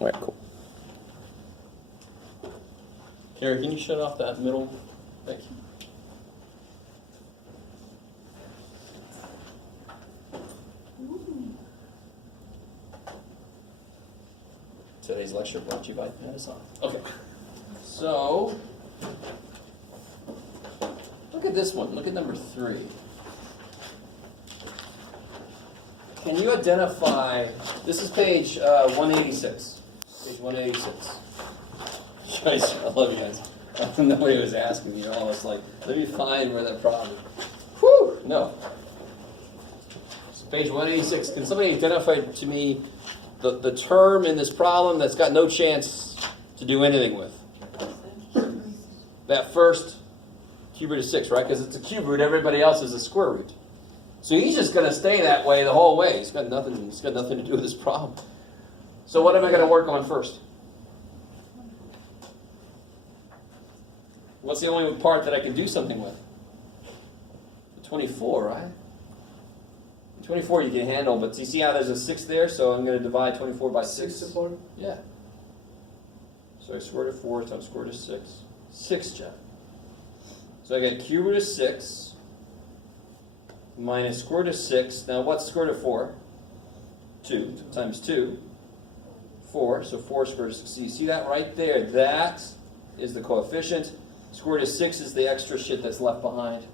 All right, cool. Carrie, can you shut off that middle? Thank you. Today's lecture brought to you by Panasonic. Okay. So, look at this one. Look at number 3. Can you identify, this is page 186. Page 186. Guys, I love you guys. Nobody was asking me. All it's like, let me find where that problem is. Whew, no. So page 186. Can somebody identify to me the term in this problem that's got no chance to do anything with? That first cube root of 6, right? Because it's a cube root, everybody else is a square root. So he's just going to stay that way the whole way. It's got nothing to do with this problem. So what am I going to work on first? What's the only part that I can do something with? 24, right? 24 you can handle, but you see how there's a 6 there? So I'm going to divide 24 by 6. 6 to 4? Yeah. So I square root of 4 times square root of 6. 6, Jeff. So I got cube root of 6 minus square root of 6. Now what's square root of 4? 2 times 2. 4. So 4 square root of 6. So you see that right there? That is the coefficient. Square root of 6 is the extra shit that's left behind.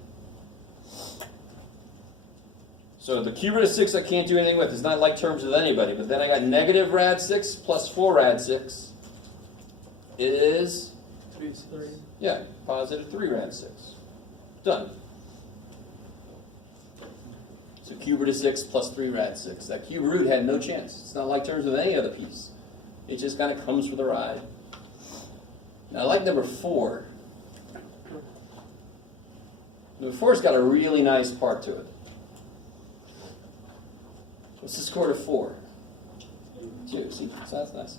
So the cube root of 6 I can't do anything with. It's not like terms with anybody. But then I got negative rad 6 plus 4 rad 6 is 3. yeah, positive 3 rad 6. Done. So cube root of 6 plus 3 rad 6. That cube root had no chance. It's not like terms with any other piece. It just kind of comes for the ride. Now I like number 4. Number 4's got a really nice part to it. What's the square root of 4? 2. See? So that's nice.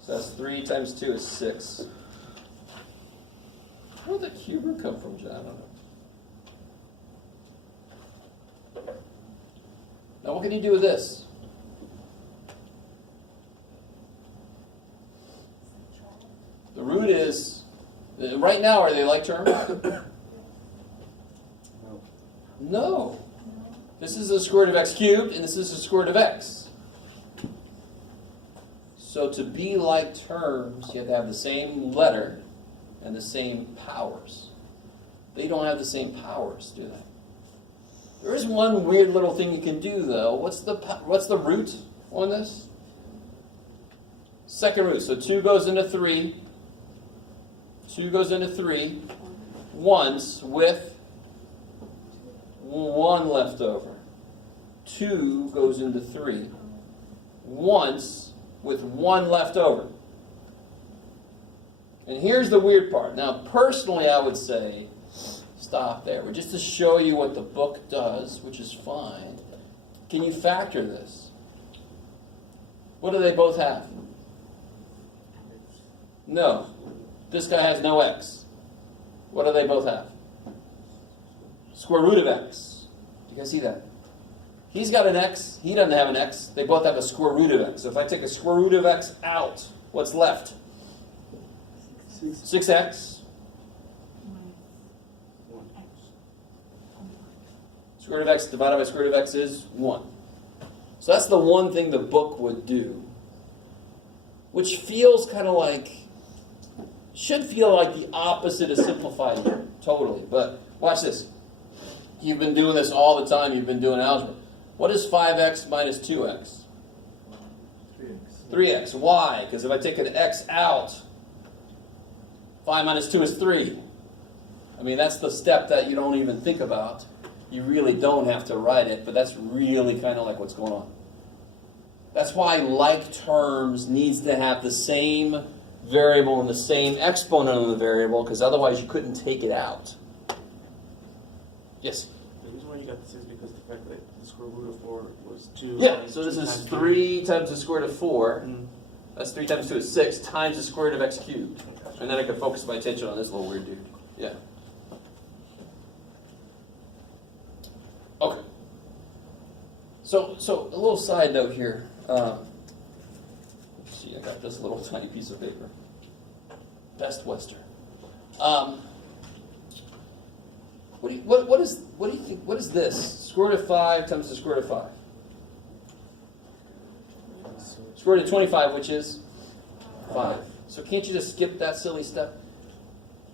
So that's 3 times 2 is 6. Where did the cube root come from, John? I don't know. Now what can you do with this? The root is, right now, are they like terms? No. This is the square root of x cubed, and this is the square root of x. So to be like terms, you have to have the same letter and the same powers. They don't have the same powers, do they? There is one weird little thing you can do, though. What's the root on this? Second root. So 2 goes into 3. 2 goes into 3 once with 1 left over. 2 goes into 3 once with 1 left over. And here's the weird part. Now, personally, I would say stop there. But just to show you what the book does, which is fine, can you factor this? What do they both have? No. This guy has no x. What do they both have? Square root of x. Do you guys see that? He's got an x. He doesn't have an x. They both have a square root of x. So if I take a square root of x out, what's left? 6x. Square root of x divided by square root of x is 1. So that's the one thing the book would do, which feels kind of like, should feel like the opposite of simplified here, totally. But watch this. You've been doing this all the time. You've been doing algebra. What is 5x minus 2x? 3x. 3x. Why? Because if I take an x out, 5 minus 2 is 3. I mean, that's the step that you don't even think about. You really don't have to write it, but that's really kind of like what's going on. That's why like terms needs to have the same variable and the same exponent of the variable, because otherwise you couldn't take it out. Yes? The reason why you got this is because the fact that the square root of 4 was 2. Yeah, so this is 3 times the square root of 4. Mm-hmm. That's 3 times 2 is 6 times the square root of x cubed. And then I can focus my attention on this little weird dude. Yeah. Okay. So a little side note here. Let's I got this little tiny piece of paper. Best Western. What do you think? What is this? Square root of 5 times the square root of 5. Square root of 25, which is 5. So can't you just skip that silly step?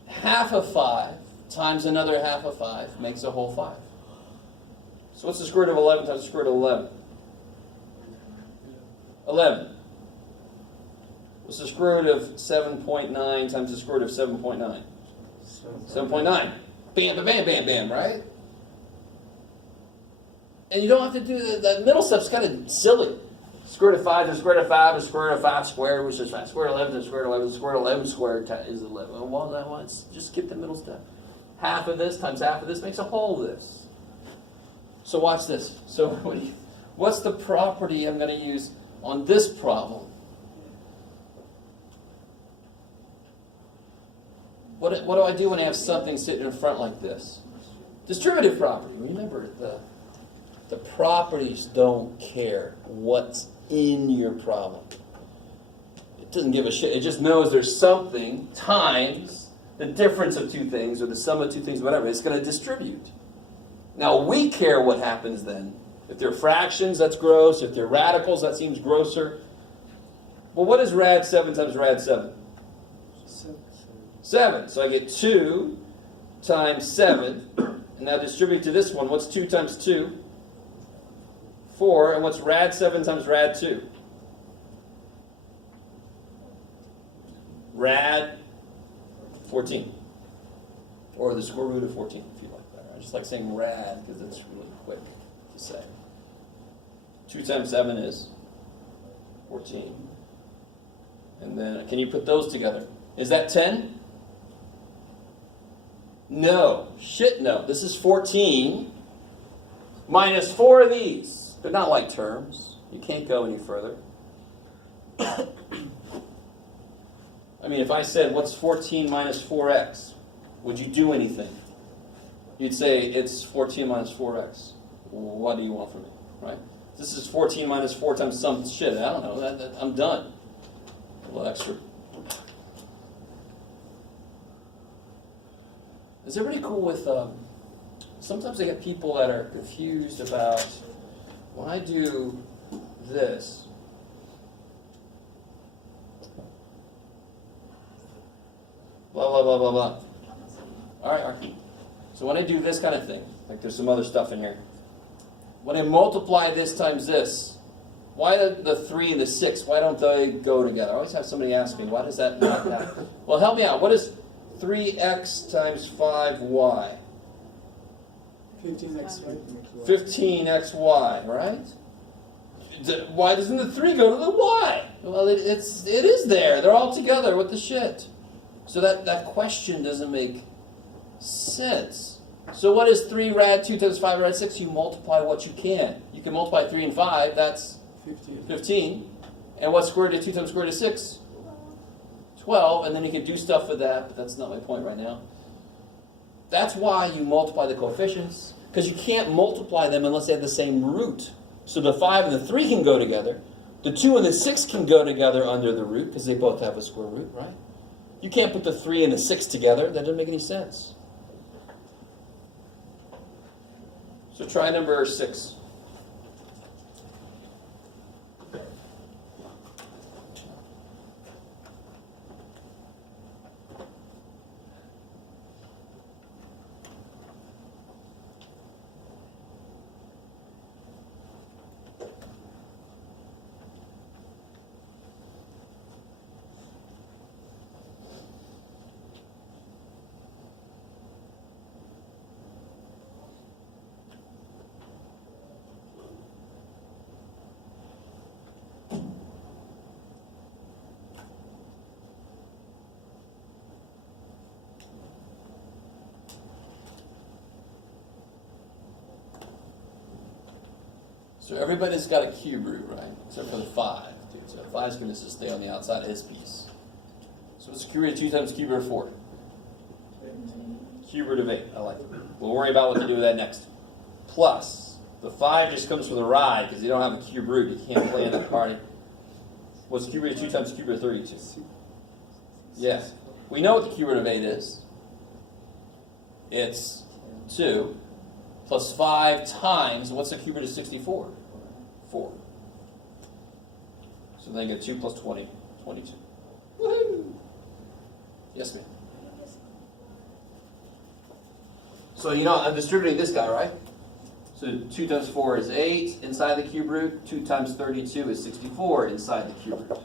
Half of 5 times another half of 5 makes a whole 5. So what's the square root of 11 times the square root of 11? 11. What's the square root of 7.9 times the square root of 7.9? 7.9. Bam, bam, bam, bam, bam, right? And you don't have to do that middle stuff's kind of silly. Square root of 5 to square root of 5 is square root of 5 squared, which is 5. Square root of 11 to square root of 11 is square root of 11 squared is 11. Well, that one, just skip the middle step. Half of this times half of this makes a whole of this. So watch this. So what's the property I'm going to use on this problem? What do I do when I have something sitting in front like this? Distributive property. Remember, the properties don't care what's in your problem. It doesn't give a shit. It just knows there's something times the difference of two things or the sum of two things, whatever. It's going to distribute. Now, we care what happens then. If they're fractions, that's gross. If they're radicals, that seems grosser. Well, what is rad 7 times rad 7? 7. So I get 2 times 7. And now distribute to this one. What's 2 times 2? 4. And what's rad 7 times rad 2? Rad 14. Or the square root of 14, if you like that. I just like saying rad because it's really quick to say. 2 times 7 is 14. And then, can you put those together? Is that 10? No. Shit, no. This is 14 minus 4 of these. They're not like terms. You can't go any further. I mean, if I said, what's 14 minus 4x? Would you do anything? You'd say, it's 14 minus 4x. What do you want from me, right? This is 14 minus 4 times some shit. I don't know. I'm done. A little extra. Is everybody cool with, sometimes I get people that are confused about, when I do this, blah, blah, blah, blah, blah. All right. So when I do this kind of thing, like there's some other stuff in here. When I multiply this times this, why the 3 and the 6, why don't they go together? I always have somebody ask me, why does that not happen? Well, help me out. What is 3x times 5y? 15xy. 15xy, right? Why doesn't the 3 go to the y? Well, it is there. They're all together. What the shit? So that question doesn't make sense. So what is 3 rad 2 times 5 rad 6? You multiply what you can. You can multiply 3 and 5. That's 15. And what's square root of 2 times square root of 6? 12. And then you can do stuff with that, but that's not my point right now. That's why you multiply the coefficients, because you can't multiply them unless they have the same root. So the 5 and the 3 can go together. The 2 and the 6 can go together under the root, because they both have a square root, right? You can't put the 3 and the 6 together. That doesn't make any sense. So try number 6. So everybody's got a cube root, right? Except for the 5. Dude. So 5 is going to just stay on the outside of his piece. So what's the cube root of 2 times cube root of 4? Cube root of 8. I like it. We'll worry about what to do with that next. Plus, the 5 just comes with a ride because you don't have a cube root. You can't play in that party. What's the cube root of 2 times the cube root of 32? Yes. We know what the cube root of 8 is. It's 2 plus 5 times, what's the cube root of 64? 4. So then you get 2 plus 20, 22. Woohoo! Yes, ma'am. So you know, I'm distributing this guy, right? So 2 times 4 is 8 inside the cube root. 2 times 32 is 64 inside the cube root.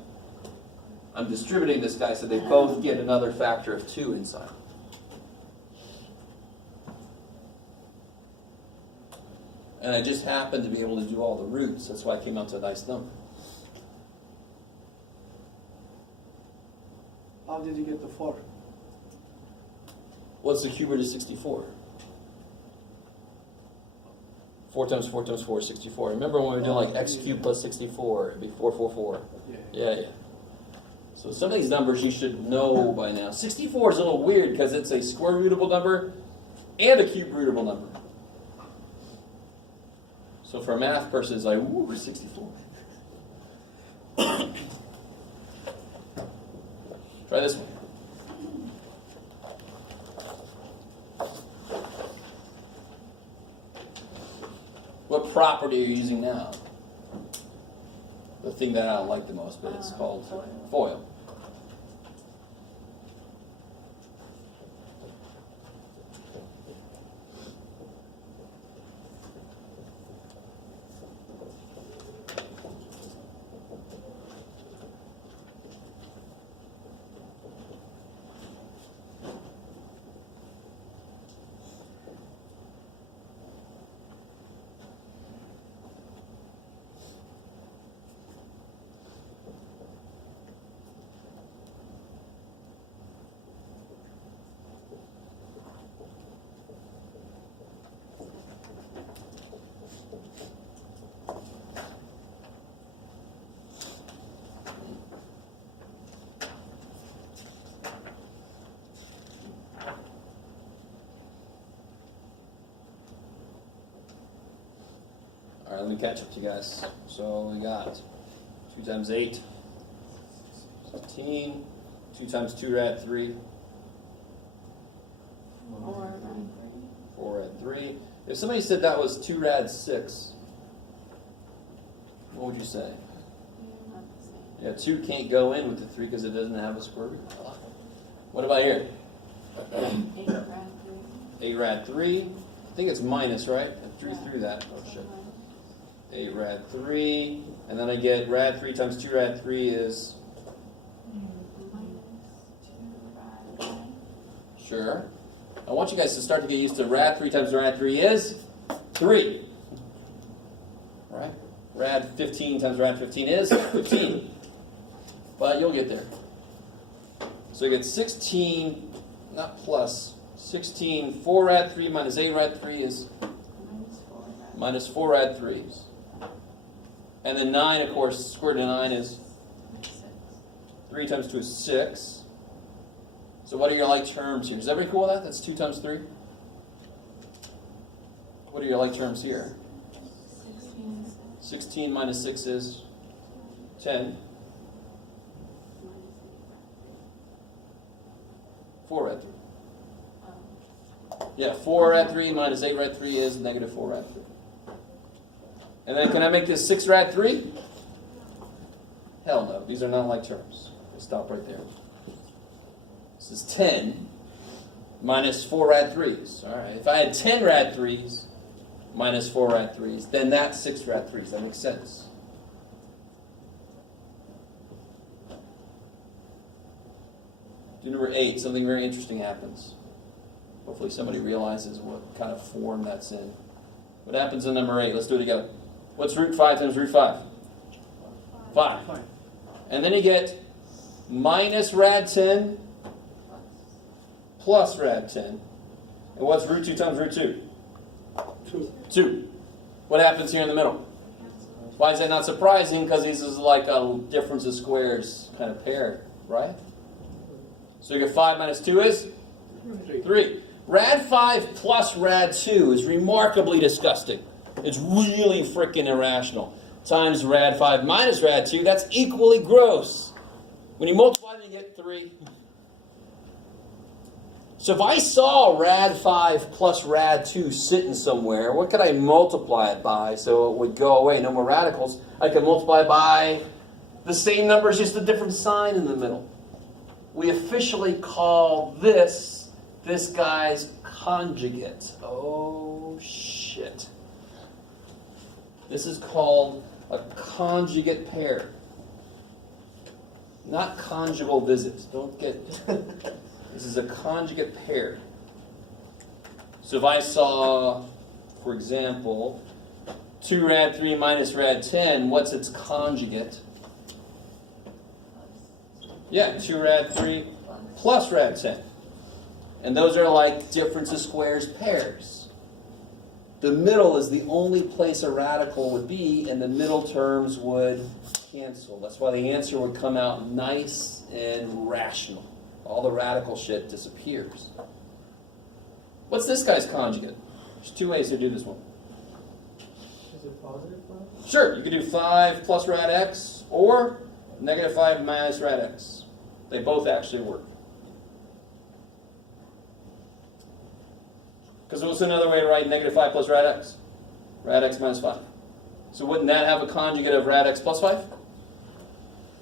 I'm distributing this guy so they both get another factor of 2 inside. And I just happened to be able to do all the roots. That's why I came out to a nice number. How did you get the 4? What's the cube root of 64? 4 times 4 times 4 is 64. Remember when we were doing like x cubed plus 64? It'd be 444. Yeah. So some of these numbers you should know by now. 64 is a little weird because it's a square rootable number and a cube rootable number. So for a math person, it's like, woo, 64. Try this one. What property are you using now? The thing that I don't like the most, but it's called FOIL. All right, let me catch up to you guys. So we got 2 times 8, 15. 2 times 2 rad 3. 4 rad 3. If somebody said that was 2 rad 6, what would you say? Yeah, 2 can't go in with the 3 because it doesn't have a square root. What about here? 8 rad 3. 8 rad 3. I think it's minus, right? I drew through that. Oh, shit. 8 rad 3. And then I get rad 3 times 2 rad 3 is? Sure. I want you guys to start to get used to rad 3 times rad 3 is 3. Right? Rad 15 times rad 15 is 15. But you'll get there. So you get 16, not plus, 16, 4 rad 3 minus 8 rad 3 is? Minus 4 rad 3s. And then 9, of course, square root of 9 is? 3 times 2 is 6. So what are your like terms here? Is everybody cool with that? That's 2 times 3? What are your like terms here? 16 minus 6 is 10. 4 rad 3. Yeah, 4 rad 3 minus 8 rad 3 is negative 4 rad 3. And then can I make this 6 rad 3? Hell no. These are not like terms. Stop right there. This is 10 minus 4 rad 3s. All right. If I had 10 rad 3s minus 4 rad 3s, then that's 6 rad 3s. That makes sense. Do number 8. Something very interesting happens. Hopefully somebody realizes what kind of form that's in. What happens in number 8? Let's do it together. What's root 5 times root 5? 5. And then you get minus rad 10 plus rad 10. And what's root 2 times root 2? 2. What happens here in the middle? Why is that not surprising? Because this is like a difference of squares kind of pair, right? So you get 5 minus 2 is? 3. Rad 5 plus rad 2 is remarkably disgusting. It's really freaking irrational. times rad 5 minus rad 2, that's equally gross. When you multiply them, you get 3. So if I saw rad 5 plus rad 2 sitting somewhere, what could I multiply it by so it would go away? No more radicals. I could multiply by the same numbers, just a different sign in the middle. We officially call this guy's conjugate. Oh, shit. This is called a conjugate pair. Not conjugal visits. Don't get... This is a conjugate pair. So if I saw, for example, 2 rad 3 minus rad 10, what's its conjugate? Yeah, 2 rad 3 plus rad 10. And those are like difference of squares pairs. The middle is the only place a radical would be, and the middle terms would cancel. That's why the answer would come out nice and rational. All the radical shit disappears. What's this guy's conjugate? There's 2 ways to do this one. Is it positive 5? Sure, you could do 5 plus rad x or negative 5 minus rad x. They both actually work. Because what's another way to write negative 5 plus rad x? Rad x minus 5. So wouldn't that have a conjugate of rad x plus 5?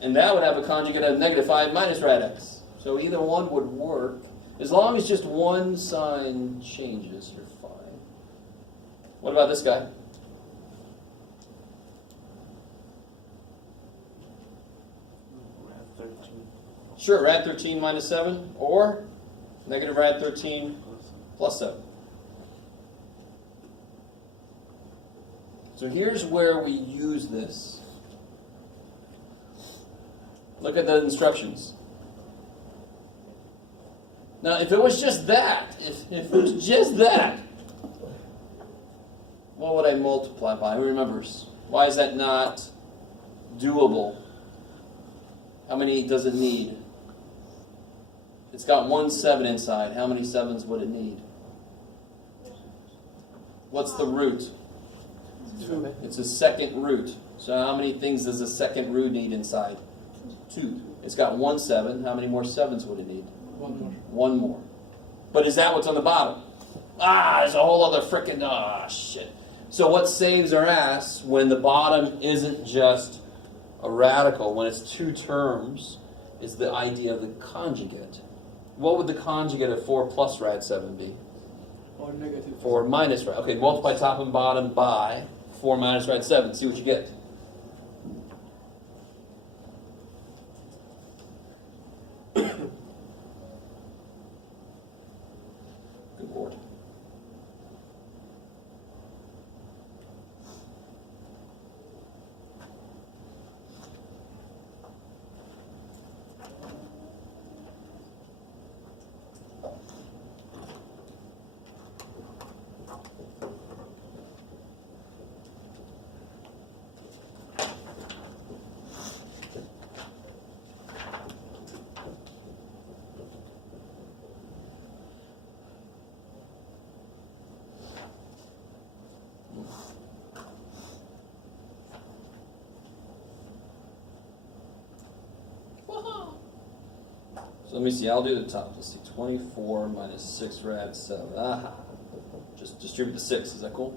And that would have a conjugate of negative 5 minus rad x. So either one would work. As long as just one sign changes, you're fine. What about this guy? Rad 13 Sure, rad 13 minus 7, or negative rad 13 plus 7. So here's where we use this. Look at the instructions. Now, if it was just that, if it was just that, what would I multiply by? Who remembers? Why is that not doable? How many does it need? It's got 1 7 inside. How many 7s would it need? What's the root? 2. It's a second root. So how many things does a second root need inside? 2. It's got 1 7. How many more 7s would it need? 1 more. 1 more. But is that what's on the bottom? There's a whole other frickin' shit. So what saves our ass when the bottom isn't just a radical, when it's 2 terms, is the idea of the conjugate. What would the conjugate of 4 plus rad 7 be? Or negative 4 minus rad. Okay, multiply top and bottom by 4 minus rad 7. See what you get. Good Lord. So let me see, I'll do the top. Let's see, 24 minus 6 rad 7. Aha. Just distribute the 6, is that cool?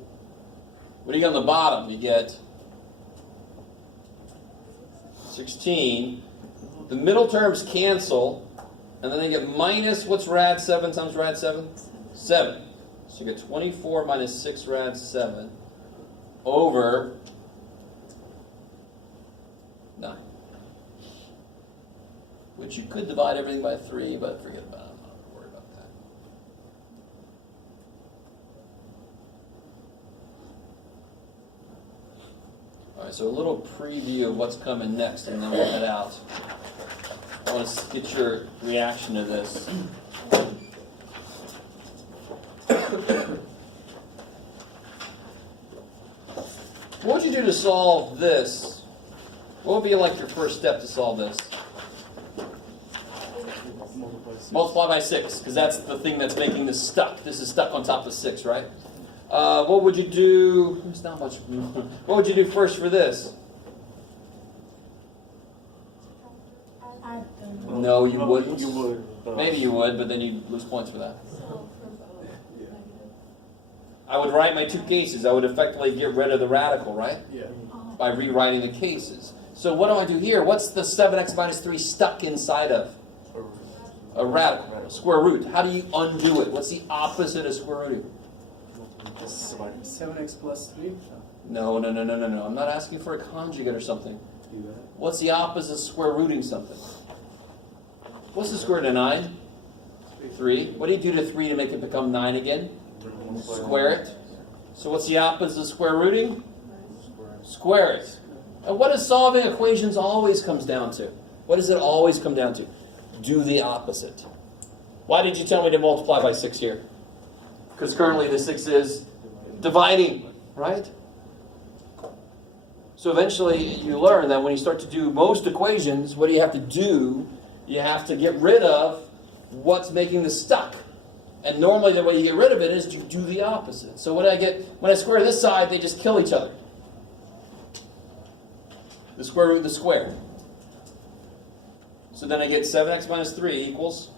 What do you get on the bottom? You get 16. The middle terms cancel, and then I get minus, what's rad 7 times rad 7? 7. So you get 24 minus 6 rad 7 over 9. Which you could divide everything by 3, but forget about it. I'm not worried about that. All right, so a little preview of what's coming next, and then we'll head out. I want to get your reaction to this. What would you do to solve this? What would be like your first step to solve this? Multiply by 6, because that's the thing that's making this stuck. This is stuck on top of 6, right? What would you do? There's not much. What would you do first for this? add them. No, you wouldn't. You would. Maybe you would, but then you'd lose points for that. So for both, negative. I would write my two cases. I would effectively get rid of the radical, right? Yeah. By rewriting the cases. So what do I do here? What's the 7x minus 3 stuck inside of? A radical. Square root. How do you undo it? What's the opposite of square rooting? 7x plus 3? No. I'm not asking for a conjugate or something. You got it. What's the opposite of square rooting something? What's the square root of 9? 3. What do you do to 3 to make it become 9 again? Square it. So what's the opposite of square rooting? Square it. And what does solving equations always comes down to? What does it always come down to? Do the opposite. Why did you tell me to multiply by 6 here? Because currently the 6 is dividing, right? So eventually you learn that when you start to do most equations, what do you have to do? You have to get rid of what's making this stuck. And normally the way you get rid of it is to do the opposite. So what do I get? When I square this side, they just kill each other. The square root of the square. So then I get 7x minus 3 equals,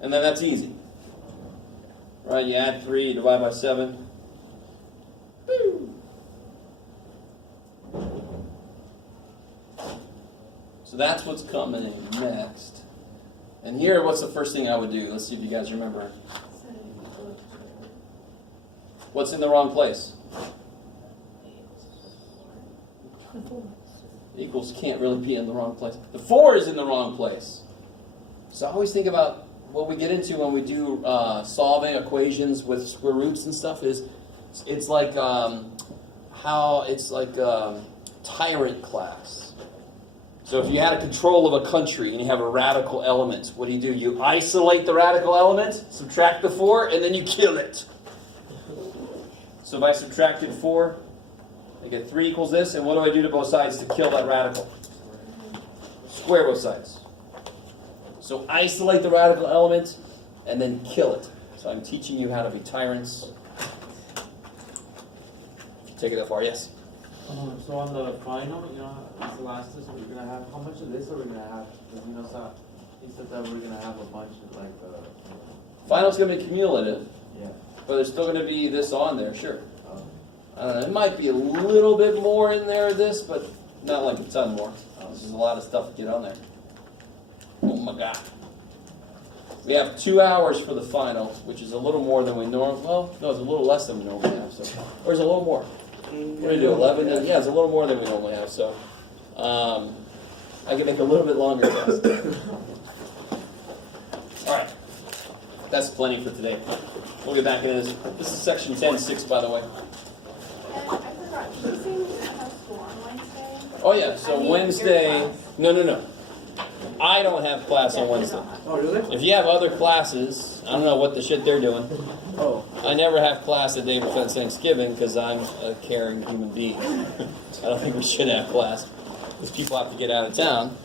and then that's easy. Right, you add 3, you divide by 7. Woo. So that's what's coming next. And here, what's the first thing I would do? Let's see if you guys remember. What's in the wrong place? Equals can't really be in the wrong place. The 4 is in the wrong place. So I always think about what we get into when we do solving equations with square roots and stuff is it's like tyrant class. So if you had a control of a country and you have a radical element, what do? You isolate the radical element, subtract the 4, and then you kill it. So if I subtracted 4, I get 3 equals this, and what do I do to both sides to kill that radical? Square both sides. So isolate the radical element, and then kill it. So I'm teaching you how to be tyrants. Take it that far, yes? So on the final, this last test, we're gonna have, how much of this are we gonna have? Because so he said that we're gonna have a bunch of like the... Final's going to be cumulative, Yeah. but there's still going to be this on there, sure. It might be a little bit more in there of this, but not like a ton more. There's a lot of stuff to get on there. Oh my God. We have 2 hours for the final, which is a little more than we normally, well, no, it's a little less than we normally have, so. Or is it a little more? What do we do, 11? Yeah, it's a little more than we normally have, so. I can make a little bit longer test. All right. That's plenty for today. We'll get back into this. This is section 10.6, by the way. And I forgot, did you say we didn't have school on Wednesday? Oh yeah, so I mean, Wednesday, your class. no. I don't have class on Wednesday. Oh, really? If you have other classes, I don't know what the shit they're doing. Oh. I never have class the day before Thanksgiving because I'm a caring human being. I don't think we should have class because people have to get out of town.